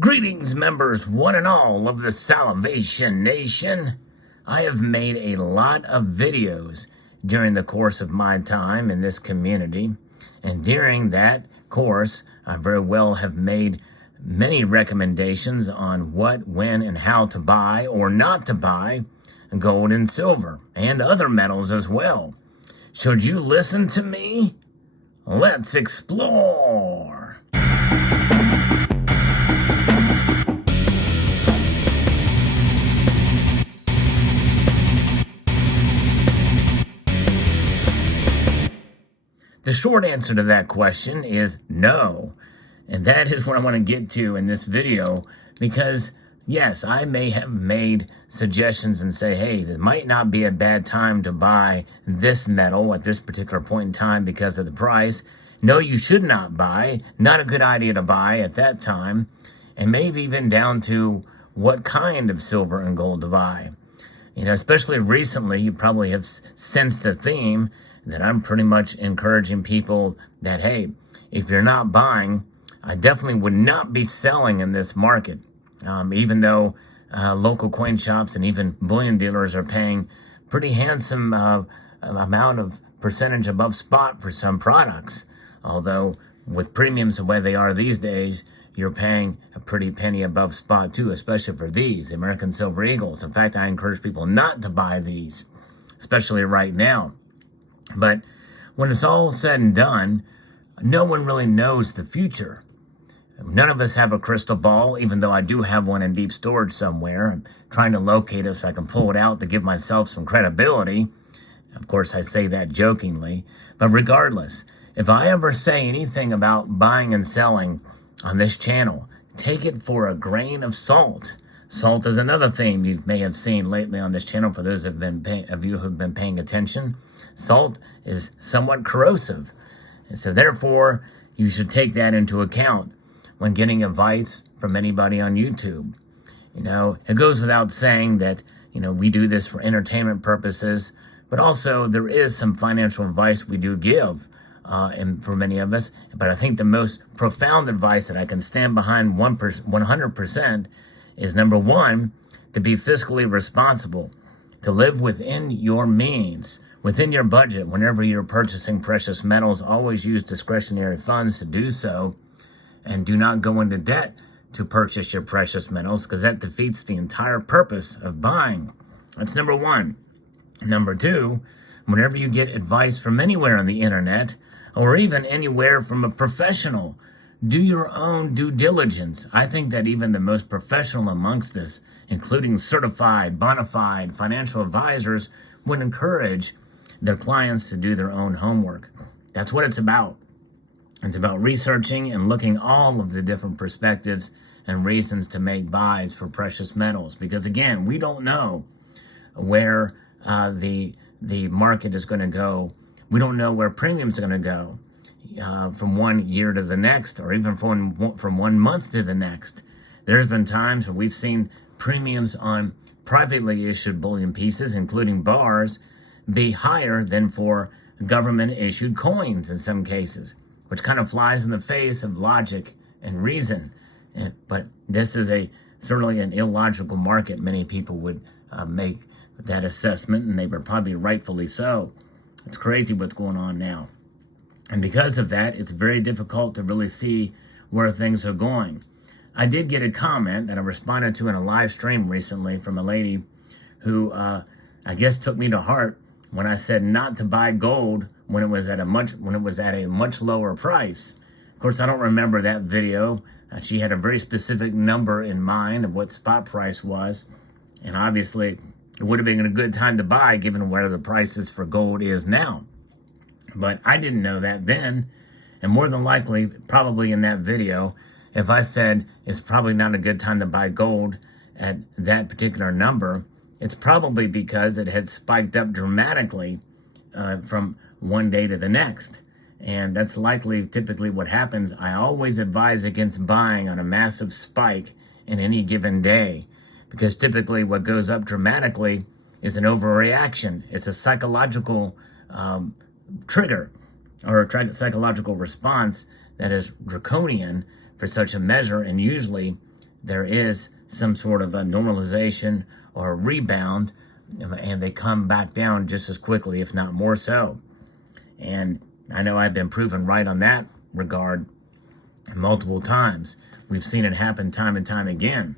Greetings, members, one and all of the Salvation Nation. I have made a lot of videos during the course of my time in this community, and during that course, I very well have made many recommendations on what, when, and how to buy or not to buy gold and silver, and other metals as well. Should you listen to me? Let's explore. The short answer to that question is no. And that is what I want to get to in this video because, yes, I may have made suggestions and say, hey, this might not be a bad time to buy this metal at this particular point in time because of the price. No, you should not buy. Not a good idea to buy at that time. And maybe even down to what kind of silver and gold to buy. You know, especially recently, you probably have sensed the theme that I'm pretty much encouraging people that, hey, if you're not buying, I definitely would not be selling in this market. Even though local coin shops and even bullion dealers are paying pretty handsome amount of percentage above spot for some products. Although with premiums the way they are these days, you're paying a pretty penny above spot too, especially for these American Silver Eagles. In fact, I encourage people not to buy these, especially right now. But when it's all said and done, no one really knows the future. None of us have a crystal ball, even though I do have one in deep storage somewhere. I'm trying to locate it so I can pull it out to give myself some credibility. Of course, I say that jokingly. But regardless, if I ever say anything about buying and selling on this channel, take it for a grain of salt. Salt is another theme you may have seen lately on this channel for those of you who have been paying attention. Salt is somewhat corrosive. And so therefore, you should take that into account when getting advice from anybody on YouTube. You know, it goes without saying that, you know, we do this for entertainment purposes, but also there is some financial advice we do give and for many of us. But I think the most profound advice that I can stand behind 100% is number one, to be fiscally responsible, to live within your means, within your budget. Whenever you're purchasing precious metals, always use discretionary funds to do so, and do not go into debt to purchase your precious metals because that defeats the entire purpose of buying. That's number one. Number two, whenever you get advice from anywhere on the internet or even anywhere from a professional, do your own due diligence. I think that even the most professional amongst us, including certified, bona fide financial advisors, would encourage their clients to do their own homework. That's what it's about. It's about researching and looking all of the different perspectives and reasons to make buys for precious metals. Because again, we don't know where the market is going to go. We don't know where premiums are going to go from one year to the next, or even from 1 month to the next. There's been times where we've seen premiums on privately issued bullion pieces, including bars, be higher than for government-issued coins in some cases, which kind of flies in the face of logic and reason. But this is certainly an illogical market. Many people would make that assessment, and they were probably rightfully so. It's crazy what's going on now. And because of that, it's very difficult to really see where things are going. I did get a comment that I responded to in a live stream recently from a lady who I guess took me to heart when I said not to buy gold when it was at a much lower price. Of course, I don't remember that video. She had a very specific number in mind of what spot price was, and obviously it would have been a good time to buy given where the prices for gold is now. But I didn't know that then, and more than likely, probably in that video, if I said it's probably not a good time to buy gold at that particular number, it's probably because it had spiked up dramatically from one day to the next. And that's likely typically what happens. I always advise against buying on a massive spike in any given day, because typically what goes up dramatically is an overreaction. It's a psychological trigger or a psychological response that is draconian for such a measure, and usually there is some sort of a normalization or a rebound, and they come back down just as quickly, if not more so. And I know I've been proven right on that regard multiple times. We've seen it happen time and time again.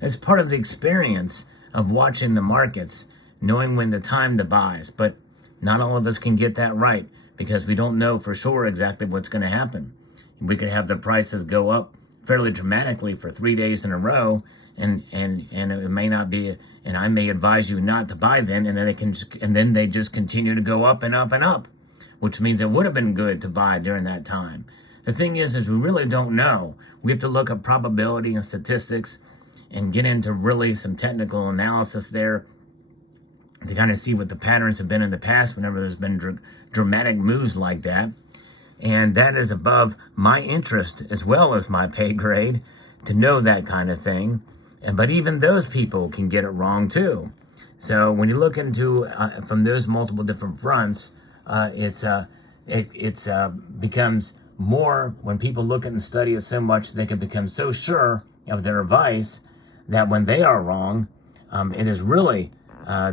It's part of the experience of watching the markets, knowing when the time to buy. But not all of us can get that right because we don't know for sure exactly what's going to happen. We could have the prices go up fairly dramatically for 3 days in a row, and it may not be, and I may advise you not to buy then, and then they just continue to go up and up and up, which means it would have been good to buy during that time. The thing is we really don't know. We have to look at probability and statistics and get into really some technical analysis there to kind of see what the patterns have been in the past whenever there's been dramatic moves like that. And that is above my interest as well as my pay grade to know that kind of thing. But even those people can get it wrong too. So when you look into from those multiple different fronts, it becomes more when people look at and study it so much they can become so sure of their advice that when they are wrong, it is really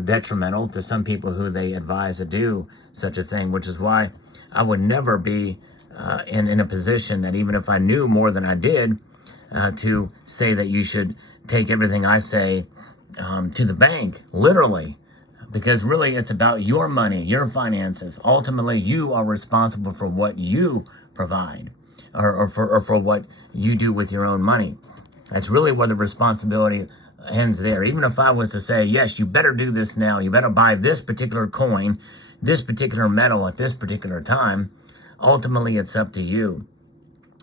detrimental to some people who they advise to do such a thing, which is why I would never be in a position that even if I knew more than I did, to say that you should take everything I say to the bank, literally, because really it's about your money, your finances. Ultimately, you are responsible for what you provide or for what you do with your own money. That's really where the responsibility ends there. Even if I was to say, yes, you better do this now, you better buy this particular coin, this particular metal at this particular time, ultimately it's up to you.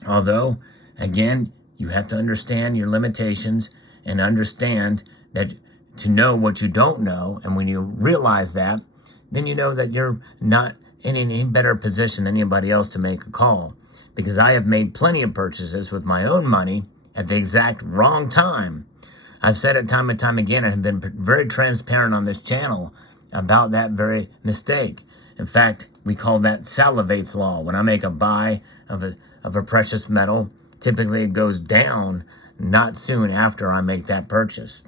Although, again, you have to understand your limitations and understand that to know what you don't know, and when you realize that, then you know that you're not in any better position than anybody else to make a call. Because I have made plenty of purchases with my own money at the exact wrong time. I've said it time and time again and have been very transparent on this channel about that very mistake. In fact, we call that Salivate's law. When I make a buy of a precious metal, typically it goes down not soon after I make that purchase.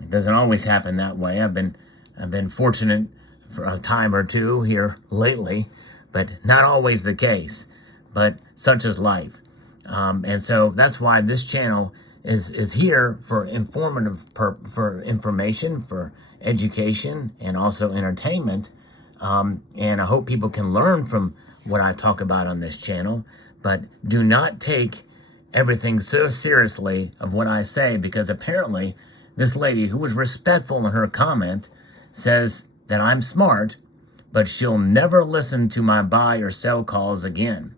It doesn't always happen that way. I've been fortunate for a time or two here lately, but not always the case. But such is life. And so that's why this channel is here for for information, for education, and also entertainment. And I hope people can learn from what I talk about on this channel. But do not take everything so seriously of what I say, because apparently this lady, who was respectful in her comment, says that I'm smart, but she'll never listen to my buy or sell calls again.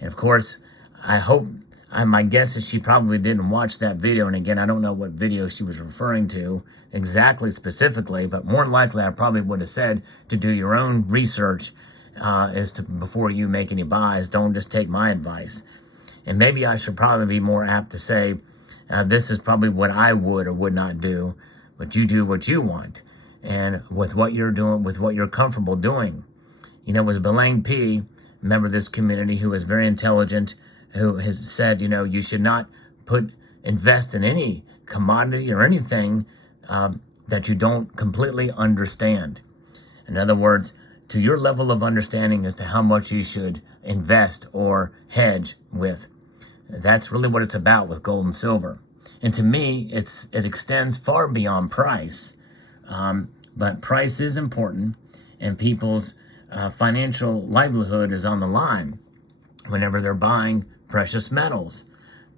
And of course, my guess is she probably didn't watch that video. And again, I don't know what video she was referring to exactly specifically, but more than likely I probably would have said to do your own research before you make any buys. Don't just take my advice. And maybe I should probably be more apt to say, this is probably what I would or would not do, but you do what you want. And with what you're doing, with what you're comfortable doing. You know, it was Belang P, a member of this community who is very intelligent, who has said, you know, you should not invest in any commodity or anything that you don't completely understand. In other words, to your level of understanding as to how much you should invest or hedge with. That's really what it's about with gold and silver. And to me, it extends far beyond price. But price is important, and people's financial livelihood is on the line whenever they're buying precious metals.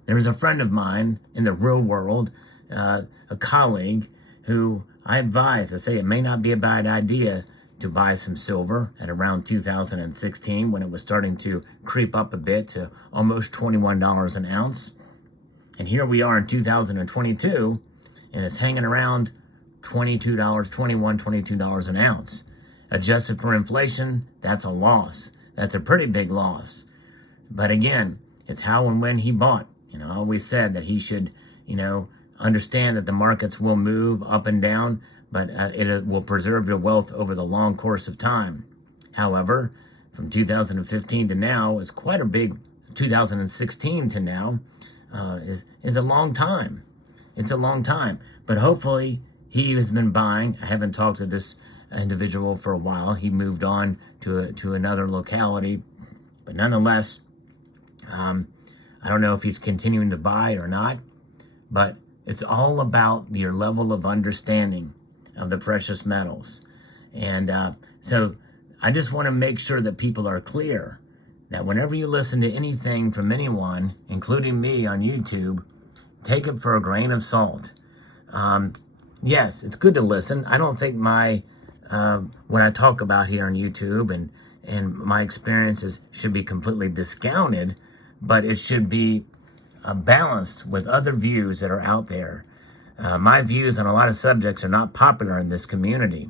There's a friend of mine in the real world, a colleague, who I advise, I say it may not be a bad idea to buy some silver at around 2016 when it was starting to creep up a bit to almost $21 an ounce. And here we are in 2022, and it's hanging around $22, $22 an ounce. Adjusted for inflation, that's a loss. That's a pretty big loss. But again, it's how and when he bought. You know, I always said that he should, you know, understand that the markets will move up and down, but it will preserve your wealth over the long course of time. However, from 2015 to now is quite a big, 2016 to now is a long time. it's a long time. But hopefully he has been buying. I haven't talked to this individual for a while. He moved on to another locality. But nonetheless, I don't know if he's continuing to buy or not. But it's all about your level of understanding of the precious metals. And so I just want to make sure that people are clear that whenever you listen to anything from anyone, including me on YouTube, take it for a grain of salt. Yes, it's good to listen. I don't think what I talk about here on YouTube and my experiences should be completely discounted, but it should be balanced with other views that are out there. My views on a lot of subjects are not popular in this community,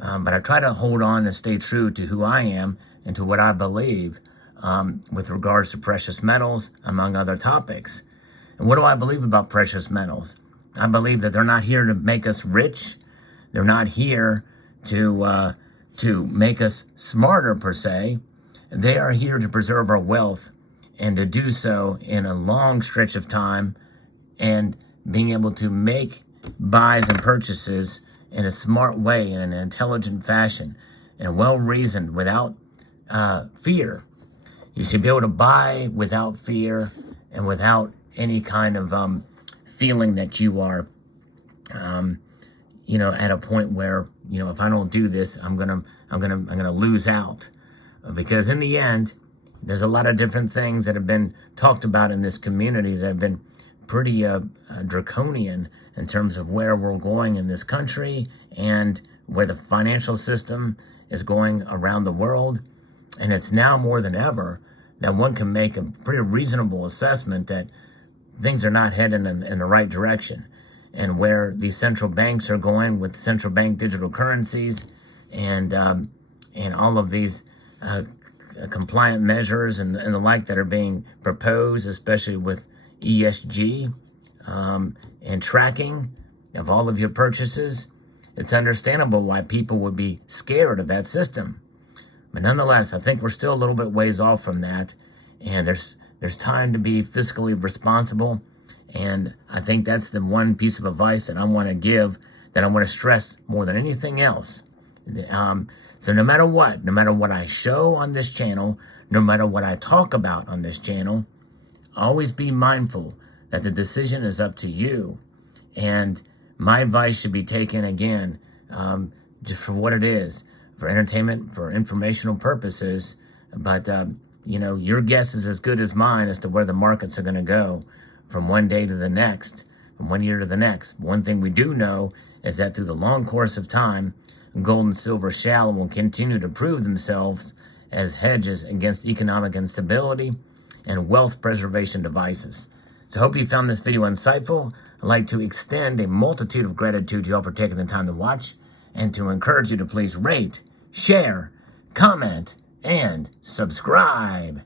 but I try to hold on and stay true to who I am and to what I believe with regards to precious metals, among other topics. And what do I believe about precious metals? I believe that they're not here to make us rich. They're not here to make us smarter, per se. They are here to preserve our wealth and to do so in a long stretch of time and being able to make buys and purchases in a smart way, in an intelligent fashion, and well-reasoned, without fear. You should be able to buy without fear and without any kind of feeling that you are, at a point where, if I don't do this, I'm gonna lose out. Because in the end, there's a lot of different things that have been talked about in this community that have been pretty draconian in terms of where we're going in this country and where the financial system is going around the world. And it's now more than ever that one can make a pretty reasonable assessment that things are not heading in the right direction. And where these central banks are going with central bank digital currencies and all of these compliant measures and the like that are being proposed, especially with ESG and tracking of all of your purchases, it's understandable why people would be scared of that system. But nonetheless, I think we're still a little bit ways off from that, and there's time to be fiscally responsible. And I think that's the one piece of advice that I want to give, that I want to stress more than anything else. So no matter what I show on this channel, no matter what I talk about on this channel, always be mindful that the decision is up to you. And my advice should be taken, again, just for what it is, for entertainment, for informational purposes. But, your guess is as good as mine as to where the markets are going to go from one day to the next, from 1 year to the next. One thing we do know is that through the long course of time, gold and silver shall and will continue to prove themselves as hedges against economic instability and wealth preservation devices. So I hope you found this video insightful. I'd like to extend a multitude of gratitude to you all for taking the time to watch, and to encourage you to please rate, share, comment, and subscribe.